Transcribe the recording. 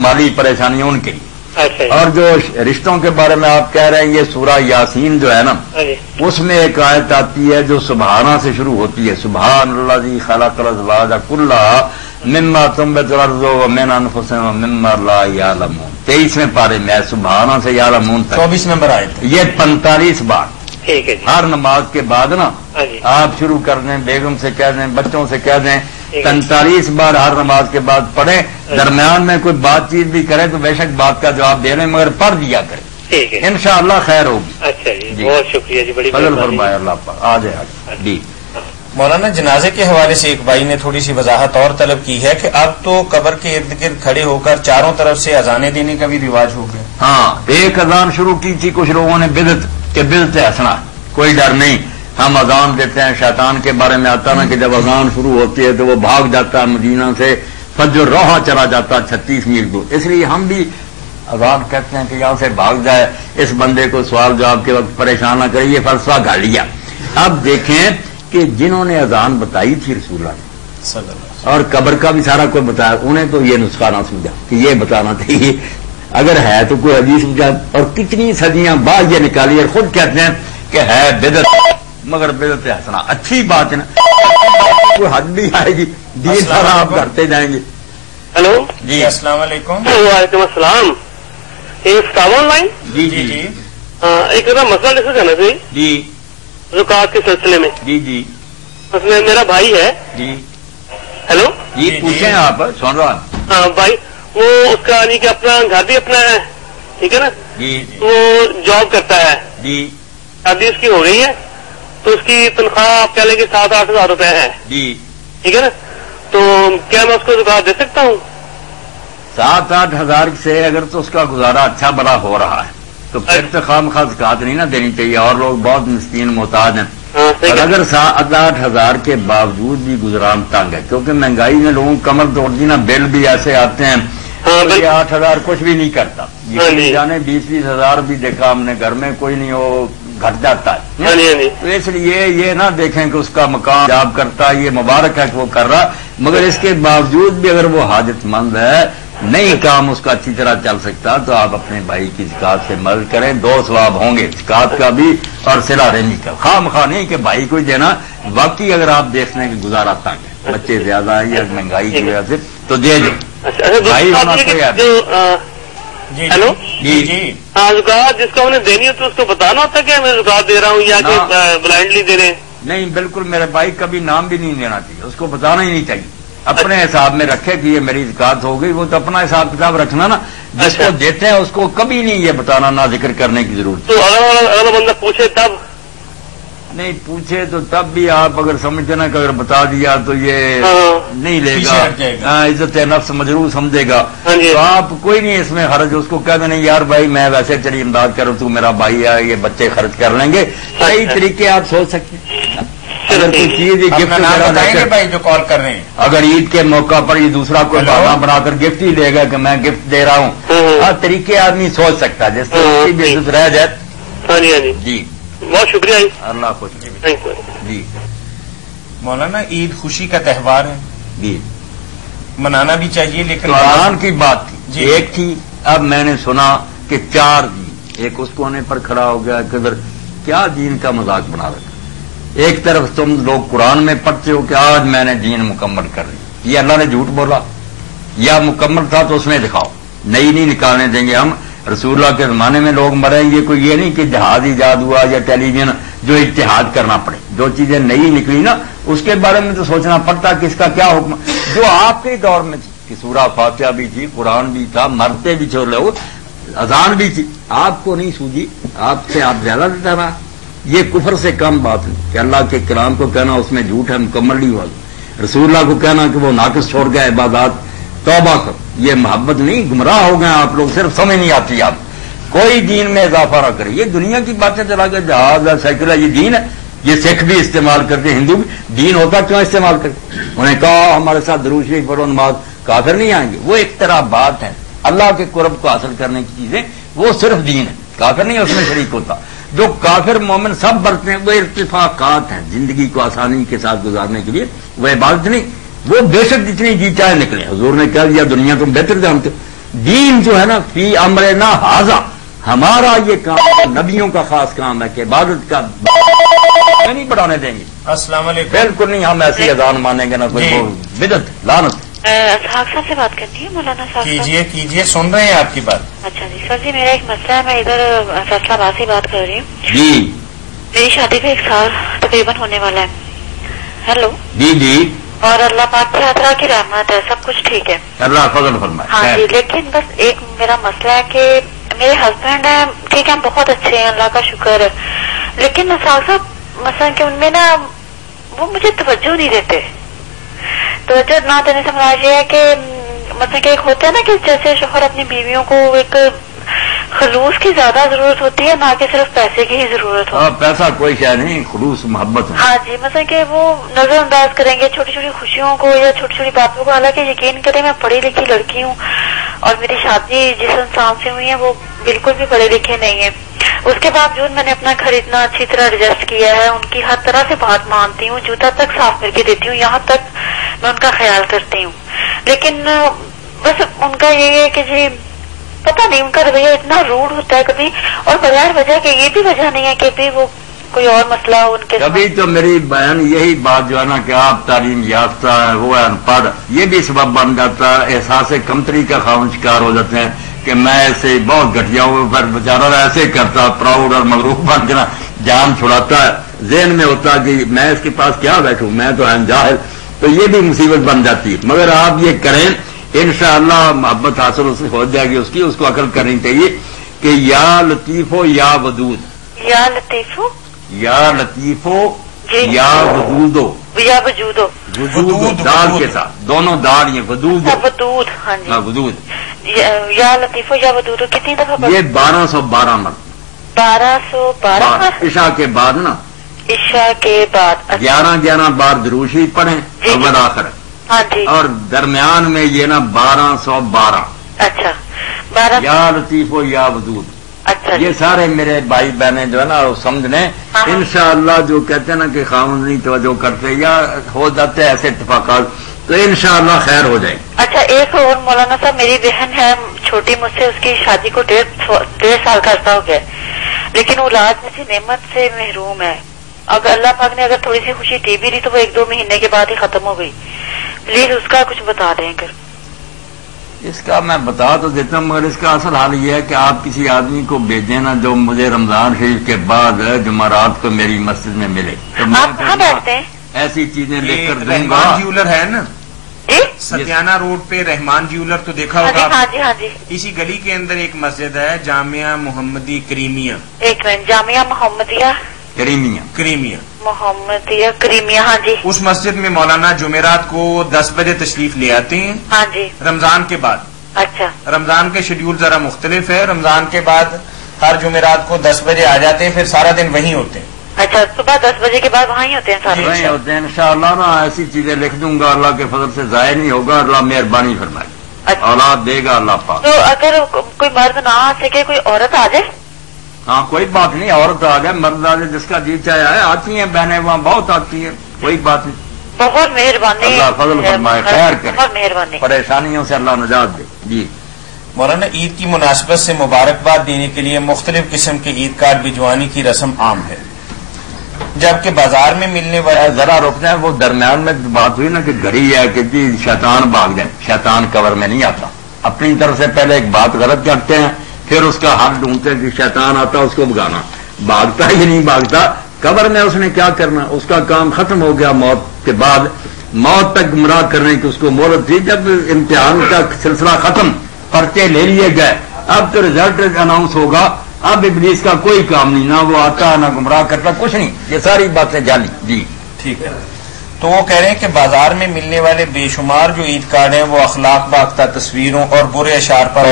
माली परेशानियां उनके लिए। अच्छा। और जो रिश्तों के बारे में आप कह रहे हैं, ये सूरा यासीन जो है ना, उसमें एक आयत आती है जो सुबहाना से शुरू होती है, सुबहानल्लाज़ी खलक़ल अज़वाज कुल्लहा मिम्मा तुंबितुल अर्ज़ु व मिन अनफुसिहिम व मिम्मा ला यअलमून। 23वें पारे में सुबहाना से यालमून तक 24 नंबर आयत, ये 45 बार। ठीक है जी। हर नमाज के बाद ना जी। आप शुरू कर दें, बेगम से कह दें, बच्चों से कह दें, 45 बार हर नमाज के बाद पढ़ें। दरमियान में कोई बातचीत भी करें तो बेशक बात का जवाब दे रहे हैं, मगर पढ़ दिया करें, ठीक है, इंशाअल्लाह खैर होगी। अच्छा जी, बहुत शुक्रिया जी, बड़ी फजल फरमाए अल्लाह पाक। आ जाए जी। मौलाना, जनाजे के हवाले से एक भाई ने थोड़ी सी वजाहत और तलब की है कि अब तो कब्र के इर्द गिर्द खड़े होकर चारों तरफ से अजानें देने का भी रिवाज हो गया। हाँ, एक अजान शुरू की थी कुछ लोगों ने बिदत के बिदत हंसना, कोई डर नहीं, हम अजान देते हैं। शैतान के बारे में आता ना कि जब अजान शुरू होती है तो वो भाग जाता है मदीना से, फज्र रोहा चला जाता है 36 मील दूर। इसलिए हम भी अजान कहते हैं कि यहां से भाग जाए, इस बंदे को सवाल जवाब के वक्त परेशान न करिए, फलसफा गालिया। अब देखें कि जिन्होंने अजान बताई थी रसूलुल्लाह ने और कब्र का भी सारा कोई बताया, उन्हें तो ये नुस्खा ना समझा कि ये बताना चाहिए, अगर है तो कोई हदीस समझा। और कितनी सदियां बाद ये निकाली और खुद कहते हैं कि है बिदत, मगर बिदत हंसना अच्छी बात है ना, कोई हद भी आएगी, दीन सारा आप करते जाएंगे। हेलो जी, अस्सलाम वालेकुम। वालेकुम अस्सलाम। ये सावन लाइन जी जी जी एक मसला डिस्कस करना चाहिए जी ज़कात के सिलसिले में। जी जी उसमें मेरा भाई है जी हेलो जी पूछें आप, सुन रहा हूं। हाँ भाई, वो उसका यानी कि अपना घर भी अपना है, ठीक है ना, जी वो जॉब करता है, जी शादी उसकी हो गई है, तो उसकी तनख्वाह आप कह लेंगे 7-8 हजार रुपए है, जी, ठीक है ना, तो क्या मैं उसको ज़कात दे सकता हूँ? 7-8 हजार से अगर तो उसका गुजारा अच्छा बड़ा हो रहा है तो फिर तो खामखा ज़कात नहीं ना देनी चाहिए, और लोग बहुत मिस्कीन मोहताज हैं। हाँ, सही और है। अगर 7-8 हजार के बावजूद भी गुजरान तंग है, क्योंकि महंगाई ने लोगों की कमर तोड़ दी ना, बिल भी ऐसे आते हैं, हाँ, तो ये 8 हजार कुछ भी नहीं करता। हाँ जी। ये जाने 20-20 हजार भी देखा हमने, घर में कोई नहीं हो घट जाता है। हाँ जी, हाँ जी। तो इसलिए ये ना देखें कि उसका मकान जॉब करता है, ये मुबारक है कि वो कर रहा, मगर इसके बावजूद भी अगर वो हाजतमंद है, नहीं काम उसका अच्छी तरह चल सकता, तो आप अपने भाई की ज़कात से मदद करें, 2 सवाब होंगे, ज़कात का भी और सिला रहमी का। खामखा नहीं कि भाई को देना, वाकई अगर आप देख लें कि गुजारा तंग है, बच्चे ज्यादा है या महंगाई की वजह से, तो दे दो। अच्छा, भाई होना कोई है। जी हेलो जी जी। हाँ, ज़कात जिसको हमने देनी हो तो उसको बताना होता है कि मैं ज़कात दे रहा हूँ या कि ब्लाइंडली दे रहे हैं? नहीं, बिल्कुल मेरे भाई कभी नाम भी नहीं देना चाहिए, उसको बताना ही नहीं चाहिए, अपने हिसाब में रखे कि ये मेरी ज़कात हो गई, वो तो अपना हिसाब किताब रखना ना, जिसको देते हैं उसको कभी नहीं ये बताना, ना जिक्र करने की जरूरत। तो अगर बंदा पूछे तब? नहीं पूछे तो तब भी आप अगर समझते ना कि अगर बता दिया तो ये नहीं लेगा, इज्जत नफ्स मजरूर समझेगा, तो आप कोई नहीं इसमें हर्ज, उसको कह देना यार भाई मैं वैसे चली इमदाद करूँ, तू मेरा भाई है, ये बच्चे खर्च कर लेंगे, कई तरीके आप सोच सकते हैं। अगर कोई चीज गिफ्ट बताएंगे भाई जो कॉल कर रहे हैं, अगर ईद के मौका पर ये दूसरा कोई बहाना बनाकर गिफ्ट ही देगा कि मैं गिफ्ट दे रहा हूँ, हर तरीके आदमी सोच सकता है, जिससे उसकी भी इज्जत रह जाए। हाँ जी, हाँ जी जी, बहुत शुक्रिया जी, अल्लाह खुश। थैंक यू जी मौलाना, ईद खुशी का त्यौहार है जी, मनाना भी चाहिए, लेकिन कुरान की बात थी जी। एक थी, अब मैंने सुना कि 4 दीन, एक उस कोने पर खड़ा हो गया किधर, क्या दीन का मजाक बना रखा। एक तरफ तुम लोग कुरान में पढ़ते हो कि आज मैंने दीन मुकम्मल कर ली, ये अल्लाह ने झूठ बोला, या मुकम्मल था तो उसमें दिखाओ, नई नहीं निकालने देंगे हम। रसूलुल्लाह के जमाने में लोग मरेंगे, कोई ये नहीं कि जहाज ईजाद हुआ या टेलीविजन जो इत्तेहाद करना पड़े, जो चीजें नई निकली ना उसके बारे में तो सोचना पड़ता कि इसका क्या हुक्म, जो आपके दौर में थी कि सूरा फातिहा भी थी, कुरान भी था, मरते भी थे लोग, अजान भी थी, आपको नहीं सूझी, आपसे आप ज्यादा देता रहा। ये कुफर से कम बात नहीं कि अल्लाह के कलाम को कहना उसमें झूठ है, मुकम्मल नहीं हुआ, रसूलुल्लाह को कहना कि वो नाकिस छोड़ गया इबादत, तौबा कर, ये मोहब्बत नहीं, गुमराह हो गए आप लोग, सिर्फ समझ नहीं आती आप, कोई दीन में इजाफा ना करे, ये दुनिया की बातें चला के जहाज साइकिल ये दीन है, ये सिख भी इस्तेमाल करते, हिंदू भी, दीन होता क्यों इस्तेमाल करते, उन्हें कहा हमारे साथ दुरूद शरीफ पढ़ो, नमाज, काफिर नहीं आएंगे, वो एक तरह बात है, अल्लाह के कुर्ब को हासिल करने की चीजें, वो सिर्फ दीन है, काफिर नहीं उसमें शरीक होता। जो काफिर मोमिन सब बरतते हैं वो इर्तिफाकात हैं, जिंदगी को आसानी के साथ गुजारने के लिए, वह इबादत नहीं, वो बेशक जितनी जी चाहे निकले, हुजूर ने कह दिया दुनिया तुम बेहतर जानते हो, دین جو ہے نا فی امرنا ھذا، ہمارا یہ کام نبیوں کا خاص کام ہے کہ عبادت کا نہیں بڑھانے دیں گے. السلام علیکم. بالکل نہیں، ہم ایسی اذان مانیں گے نہ کوئی بدعت لعنت. اسحاق صاحب سے بات کرنی ہے، مولانا صاحب. کیجیے سن رہے ہیں آپ کی بات. اچھا جی سر جی، میرا ایک مسئلہ ہے، میں ادھر فیصلہ آباد سے بات کر رہی ہوں. جی میری شادی پہ 1 سال تقریباً ہونے والا ہے. ہیلو. جی اور اللہ پاک کی اللہ کی رحمت ہے، سب کچھ ٹھیک ہے، اللہ فضل فرمائے. ہاں جی. لیکن بس ایک میرا مسئلہ ہے کہ میرے ہسبینڈ ہیں، ٹھیک ہے، بہت اچھے ہیں، اللہ کا شکر ہے، لیکن اسحاق صاحب مثلا کہ ان میں نا وہ مجھے توجہ نہیں دیتے. توجہ نہ دینے سے مراد یہ ہے کہ مثلا کہ ایک ہوتا ہے نا کہ جیسے شوہر اپنی بیویوں کو ایک خلوص کی زیادہ ضرورت ہوتی ہے، نہ کہ صرف پیسے کی ہی ضرورت ہو. پیسہ کوئی شے نہیں، خلوص محبت ہے. ہاں جی، مثلا کہ وہ نظر انداز کریں گے چھوٹی چھوٹی خوشیوں کو یا چھوٹی چھوٹی باتوں کو. حالانکہ یقین کریں میں پڑھی لکھی لڑکی ہوں اور میری شادی جس انسان سے ہوئی ہے وہ بالکل بھی پڑھے لکھے نہیں ہیں. اس کے باوجود میں نے اپنا گھر اتنا اچھی طرح ایڈجسٹ کیا ہے، ان کی ہر طرح سے بات مانتی ہوں، جوتا تک صاف کر کے دیتی ہوں، یہاں تک میں ان کا خیال کرتی ہوں. لیکن بس ان کا یہ ہے کہ جی پتہ نہیں ان کا رویہ اتنا روڈ ہوتا ہے کبھی، اور بغیر وجہ کہ یہ بھی وجہ نہیں ہے کہ بھی وہ کوئی اور مسئلہ ہو ان کے. کبھی تو میری بہن یہی بات جو ہے نا کہ آپ تعلیم یافتہ ہے، وہ ہے ان پڑھ، یہ بھی سبب بن جاتا ہے. احساس کمتری کا خاون شکار ہو جاتے ہیں کہ میں ایسے بہت گھٹیا ہوں، پر بیچارہ ایسے کرتا پراؤڈ اور مغروب بن کے نا جان چھڑاتا ہے. ذہن میں ہوتا ہے کہ میں اس کے پاس کیا بیٹھوں، میں تو جاہل. تو یہ بھی مصیبت بن جاتی ہے. مگر آپ یہ کریں انشاءاللہ محبت حاصل ہو جائے گی. اس کو عقل کرنی چاہیے کہ یا لطیفو یا ودود، یا لطیفو یا لطیفو جی یا ودودو، یا وجودو، وجود دال کے ساتھ، دونوں دال یہ ودود ودود. ہاں جی ودود. یا لطیفو یا ودودو کتنی دفعہ؟ یہ 1212 مرتبہ. 1212 عشاء کے بعد نا، عشاء کے بعد. 11 بار درود شریف پڑھیں جی اول آخر. ہاں جی. اور درمیان میں یہ نا 1212 اچھا 12. یا لطیفو یا ودود. اچھا یہ سارے میرے بھائی بہنیں جو ہے نا وہ سمجھ لیں. انشاءاللہ جو کہتے ہیں نا کہ خاوند نہیں توجہ کرتے یا ہو جاتے ہیں ایسے اتفاقات، تو انشاءاللہ خیر ہو جائے. اچھا ایک اور مولانا صاحب، میری بہن ہے چھوٹی مجھ سے، اس کی شادی کو 1.5 سال کا عرصہ ہو گیا، لیکن اولاد میں سے نعمت سے محروم ہے. اگر اللہ پاک نے اگر تھوڑی سی خوشی دی بھی دی تو وہ 1-2 مہینے کے بعد ہی ختم ہو گئی. پلیز اس کا کچھ بتا دیں کر. اس کا میں بتا تو دیتا ہوں، مگر اس کا اصل حال یہ ہے کہ آپ کسی آدمی کو بھیجیں نا جو مجھے رمضان شریف کے بعد جمعرات کو میری مسجد میں ملے. تو میں آپ کہاں بیٹھتے ہیں؟ ایسی چیزیں لے کر دوں گا. رحمان جیولر ہے نا جی ستیانہ روڈ پہ، رحمان جیولر تو دیکھا ہاں جی ہوگا. ہاں جی ہاں جی. اسی گلی کے اندر ایک مسجد ہے جامعہ محمدی کریمیہ. ایک منٹ، جامعہ محمدیہ محمدیہ کریمیہ. ہاں جی. اس مسجد میں مولانا جمعرات کو 10 بجے تشریف لے آتے ہیں. ہاں جی. رمضان کے بعد. اچھا. رمضان کے شیڈیول ذرا مختلف ہے. رمضان کے بعد ہر جمعرات کو 10 بجے آ جاتے ہیں، پھر سارا دن وہیں ہوتے ہیں. اچھا صبح 10 بجے کے بعد وہاں ہی ہوتے ہیں سارے؟ وہیں ہوتے ہیں انشاءاللہ. نا ایسی چیزیں لکھ دوں گا، اللہ کے فضل سے ضائع نہیں ہوگا. اللہ مہربانی فرمائے. اچھا. اولاد دے گا اللہ پاک. تو اگر کوئی مرد نہ آ سکے، کوئی عورت آ جائے؟ ہاں کوئی بات نہیں، عورت آ جائے مرد آ جائے، جس کا جی چاہے آئے. آتی ہیں بہنیں وہاں بہت آتی ہیں، کوئی بات نہیں. بہت مہربانی. اللہ فضل فرمائے، خیر کرے، بہت مہربانی. پریشانیوں سے اللہ نجات دے. جی مولانا عید کی مناسبت سے مبارکباد دینے کے لیے مختلف قسم کے عید کارڈ بھجوانے کی رسم عام ہے، جبکہ بازار میں ملنے والے ذرا رکنا ہے. وہ درمیان میں بات ہوئی نا کہ گھڑی ہے کہ جی شیطان بھاگ جائے. شیطان کور میں نہیں آتا. اپنی طرف سے پہلے ایک بات غلط کرتے ہیں، پھر اس کا حل ڈھونڈتے ہیں کہ شیطان آتا اس کو بھگانا. بھاگتا ہی نہیں بھاگتا. قبر میں اس نے کیا کرنا، اس کا کام ختم ہو گیا. موت کے بعد موت تک گمراہ کرنے کی اس کو مہلت تھی. جب امتحان کا سلسلہ ختم، پرچے لے لیے گئے، اب تو رزلٹ اناؤنس ہوگا. اب ابلیس کا کوئی کام نہیں، نہ وہ آتا نہ گمراہ کرتا، کچھ نہیں. یہ ساری باتیں جعلی. جی ٹھیک ہے. تو وہ کہہ رہے ہیں کہ بازار میں ملنے والے بے شمار جو عید کارڈ ہیں وہ اخلاق باختہ تصویروں اور برے اشعار پر